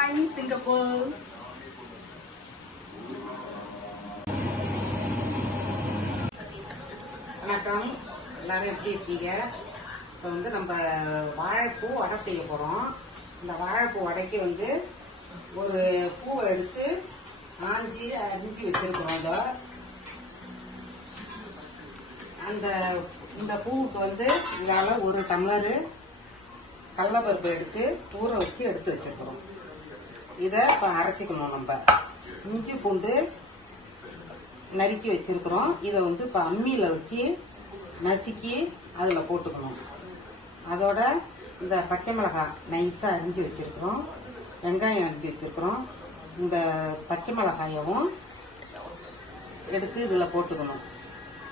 Hi, Singapore. வணக்கம், எல்லாரும் எப்படி இருக்கீங்க? இப்போ வந்து நம்ம வாழைப்பூ வடை செய்ய போகிறோம். இந்த வாழைப்பூ வடைக்கு வந்து ஒரு பூவை எடுத்து ஆஞ்சி அரிஞ்சு வச்சிருக்கிறோம். இந்த பூவுக்கு வந்து இதால் ஒரு டம்ளரு கடலைப்பருப்பு எடுத்து ஊற வச்சு எடுத்து வச்சிருக்கிறோம். இதை இப்போ அரைச்சிக்கணும். நம்ம இஞ்சி பூண்டு நறுக்கி வச்சிருக்கிறோம். இதை வந்து இப்போ அம்மியில் வச்சு நசுக்கி அதில் போட்டுக்கணும். அதோட இந்த பச்சை மிளகாய் நைஸாக அரிஞ்சு வச்சிருக்கிறோம், வெங்காயம் அரிஞ்சு வச்சிருக்கிறோம். இந்த பச்சை மிளகாயவும் எடுத்து இதில் போட்டுக்கணும்.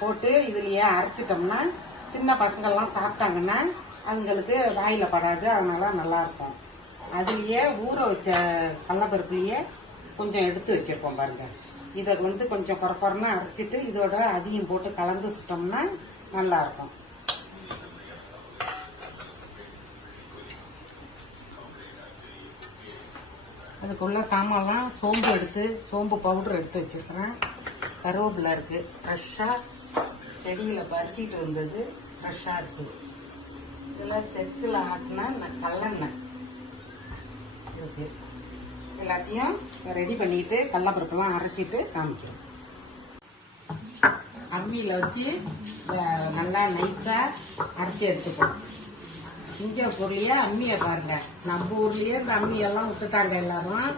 போட்டு இதுலையே அரைச்சிட்டோம்னா சின்ன பசங்கள்லாம் சாப்பிட்டாங்கன்னா அதுங்களுக்கு வாயில் படாது, அதனால நல்லாயிருக்கும். அதுலேயே ஊற வச்ச கடலைப்பருப்புலையே கொஞ்சம் எடுத்து வச்சிருக்கோம் பாருங்க. இதை வந்து கொஞ்சம் குறைன்னு அரைச்சிட்டு இதோட அதையும் போட்டு கலந்து சுட்டோம்னா நல்லாயிருக்கும். அதுக்குள்ள சாமான்லாம் சோம்பு பவுடர் எடுத்து வச்சிருக்கிறேன். கருவேப்பிலை இருக்கு, ஃப்ரெஷ்ஷாக செடியில் பறிச்சிட்டு வந்தது ஃப்ரெஷ்ஷாக இருக்குது. இதில் செக்கில் ஆட்டின கல்லெண்ணெய் இருக்கு. எல்லாத்தையும் ரெடி பண்ணிட்டு கடலைப்பருப்பெல்லாம் அரைச்சிட்டு காமிக்கிறோம். அம்மியில் வச்சு நல்லா நைஸாக அரைச்சி எடுத்துப்போம். சிங்கப்பூர்லேயே அம்மியை பாருங்க. நம்ம ஊர்லேயே இந்த அம்மியெல்லாம் விட்டுட்டாங்க எல்லாரும்.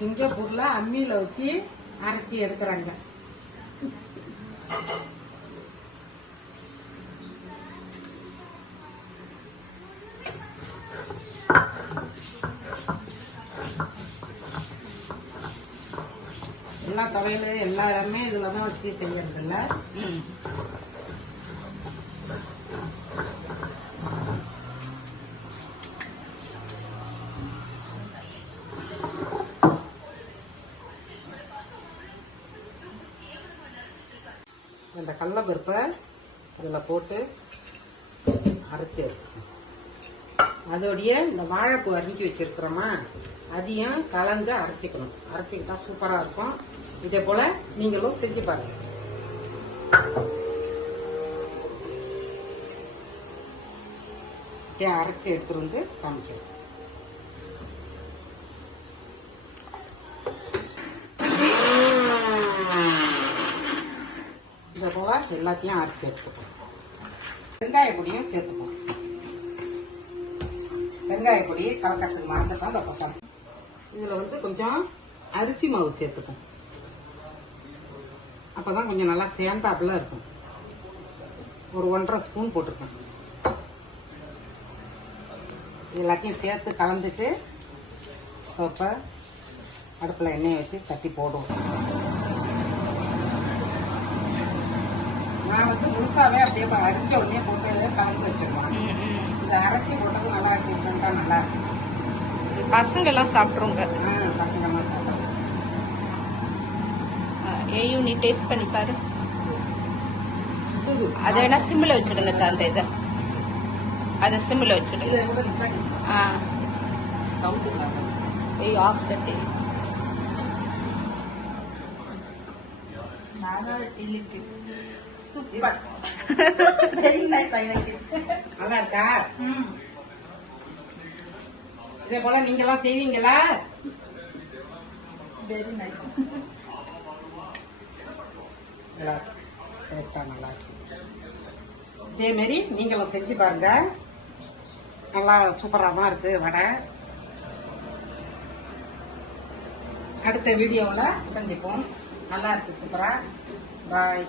சிங்கப்பூரில் அம்மியில் வச்சு அரைச்சி எடுக்கிறாங்க. எல்லா துவையல் எல்லாருமே இதுல தான் வச்சு செய்யறது இல்ல. இந்த கடலைப்பருப்பை இதில் போட்டு அரைச்சி எடுத்துக்கணும். அதோடைய இந்த வாழைப்பூ அரிஞ்சு வச்சிருக்கிறோமா அதையும் கலந்து அரைச்சிக்கணும். அரைச்சிக்கிட்டா சூப்பராக இருக்கும். இதே போல நீங்களும் செஞ்சு பாருங்க. அரைச்சி எடுத்துட்டு வந்து காமிக்கிறோம். இதே போல எல்லாத்தையும் அரைச்சி எடுத்துப்போம். வெங்காய பொடியும் சேர்த்துப்போம். வெங்காய பொடி கலக்கத்துக்கு மறந்துட்டோம். அந்த பக்கம் இதில் வந்து கொஞ்சம் அரிசி மாவு சேர்த்துப்போம். அப்போதான் கொஞ்சம் நல்லா சேர்ந்தாப்புல இருக்கும். ஒரு 1.5 ஸ்பூன் போட்டிருக்கேன். எல்லாத்தையும் சேர்த்து கலந்துட்டு இப்போ அடுப்பில் எண்ணெயை வச்சு தட்டி போடுவோம். நான் வந்து முழுசாவே அப்படியே அரிஞ்ச உடனே போட்டு கலந்து வச்சிருக்கேன். இந்த அரைச்சி போட்டது நல்லா இருக்கு, நல்லா இருக்கு. பசங்க எல்லாம் சாப்பிட்ருங்க. பசங்கெல்லாம் சாப்பிட்றோம். ஏயு நீ டேஸ்ட் பண்ணி பாரு. அதை வேணா சிம்மில் வச்சுடுங்க. அந்த இதை அதை சிம்மில் வச்சுடுங்க. ஏய் of the day. Super. Very nice. I like it. நல்லா இருக்கா? இதே போல நீங்கெல்லாம் செய்வீங்களா? Very nice. டேஸ்டா நல்லா இருக்கு. இதே மாதிரி நீங்களும் செஞ்சு பாருங்க. நல்லா சூப்பராக தான் இருக்கு வடை. அடுத்த வீடியோவில் சந்திப்போம். நல்லா இருக்கு, சூப்பரா. பாய்.